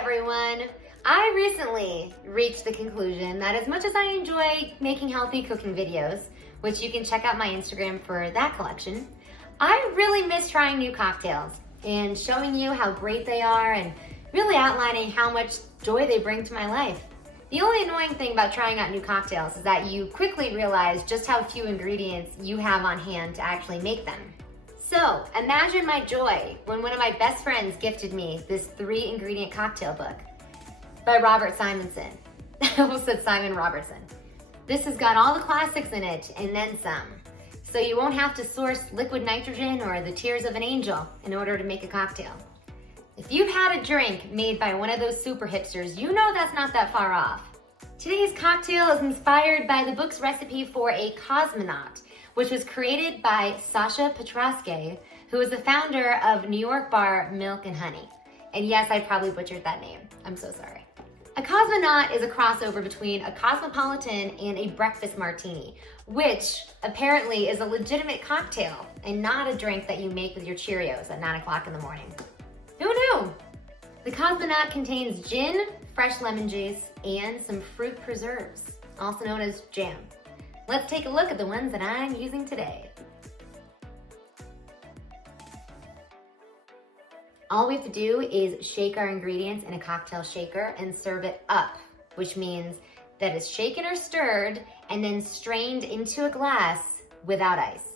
everyone! I recently reached the conclusion that as much as I enjoy making healthy cooking videos, which you can check out my Instagram for that collection, I really miss trying new cocktails and showing you how great they are and really outlining how much joy they bring to my life. The only annoying thing about trying out new cocktails is that you quickly realize just how few ingredients you have on hand to actually make them. So imagine my joy when one of my best friends gifted me this 3-ingredient cocktail book by Robert Simonson. I almost said Simon Robertson. This has got all the classics in it and then some. So you won't have to source liquid nitrogen or the tears of an angel in order to make a cocktail. If you've had a drink made by one of those super hipsters, you know that's not that far off. Today's cocktail is inspired by the book's recipe for a Cosmonaut, which was created by Sasha Petrosky, who is the founder of New York bar Milk and Honey. And yes, I probably butchered that name. I'm so sorry. A Cosmonaut is a crossover between a cosmopolitan and a breakfast martini, which apparently is a legitimate cocktail and not a drink that you make with your Cheerios at 9 o'clock in the morning. Who knew? The Cosmonaut contains gin, fresh lemon juice, and some fruit preserves, also known as jam. Let's take a look at the ones that I'm using today. All we have to do is shake our ingredients in a cocktail shaker and serve it up, which means that it's shaken or stirred and then strained into a glass without ice.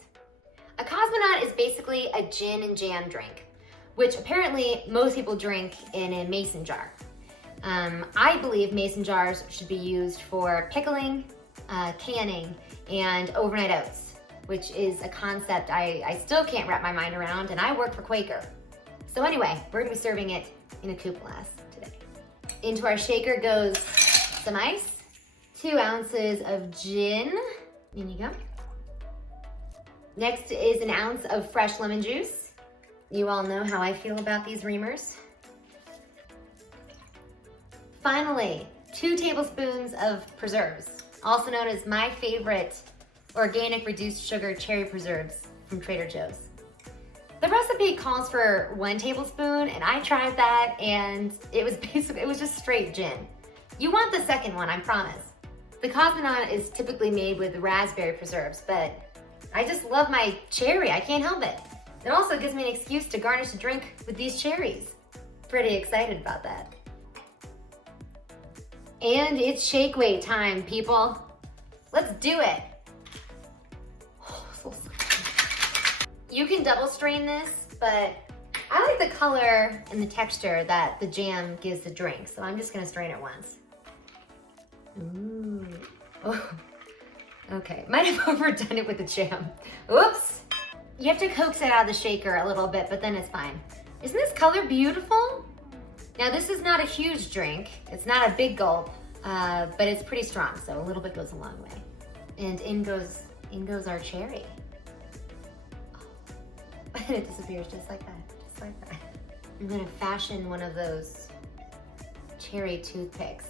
A Cosmonaut is basically a gin and jam drink, which apparently most people drink in a mason jar. I believe mason jars should be used for pickling, canning, and overnight oats, which is a concept I still can't wrap my mind around, and I work for Quaker. So anyway, we're gonna be serving it in a coupe glass today. Into our shaker goes some ice, 2 ounces of gin, in you go. Next is an ounce of fresh lemon juice. You all know how I feel about these reamers. Finally, 2 tablespoons of preserves, also known as my favorite organic reduced sugar cherry preserves from Trader Joe's. The recipe calls for 1 tablespoon, and I tried that, and it was just straight gin. You want the second one, I promise. The Cosmonaut is typically made with raspberry preserves, but I just love my cherry, I can't help it. It also gives me an excuse to garnish a drink with these cherries. Pretty excited about that. And it's shake weight time, people. Let's do it. You can double strain this, but I like the color and the texture that the jam gives the drink, so I'm just gonna strain it once. Ooh. Oh. Okay, might have overdone it with the jam. Oops. You have to coax it out of the shaker a little bit, but then it's fine. Isn't this color beautiful? Now this is not a huge drink. It's not a big gulp, but it's pretty strong, so a little bit goes a long way. And in goes our cherry. And it disappears just like that, just like that. I'm gonna fashion one of those cherry toothpicks.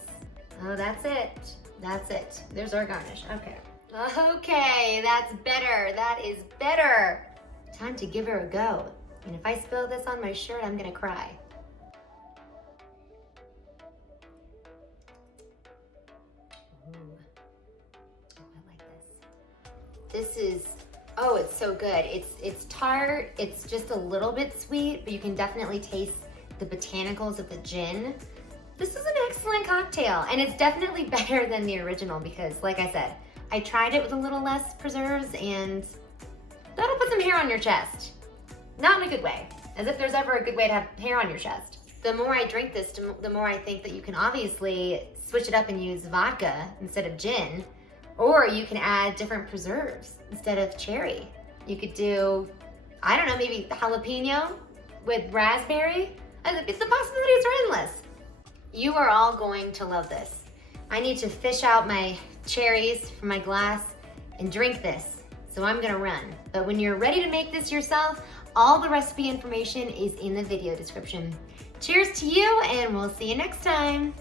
Oh, that's it. That's it. There's our garnish. Okay. Okay, that's better. That is better. Time to give her a go. And if I spill this on my shirt, I'm gonna cry. Ooh. Oh, I like this. This is, oh, it's so good. It's tart, it's just a little bit sweet, but you can definitely taste the botanicals of the gin. This is an excellent cocktail, and it's definitely better than the original because, like I said, I tried it with a little less preserves, and that'll put some hair on your chest. Not in a good way, as if there's ever a good way to have hair on your chest. The more I drink this, the more I think that you can obviously switch it up and use vodka instead of gin, or you can add different preserves instead of cherry. You could do, I don't know, maybe jalapeno with raspberry. The possibilities are endless. You are all going to love this. I need to fish out my cherries from my glass and drink this, so I'm gonna run. But when you're ready to make this yourself, all the recipe information is in the video description. Cheers to you, and we'll see you next time.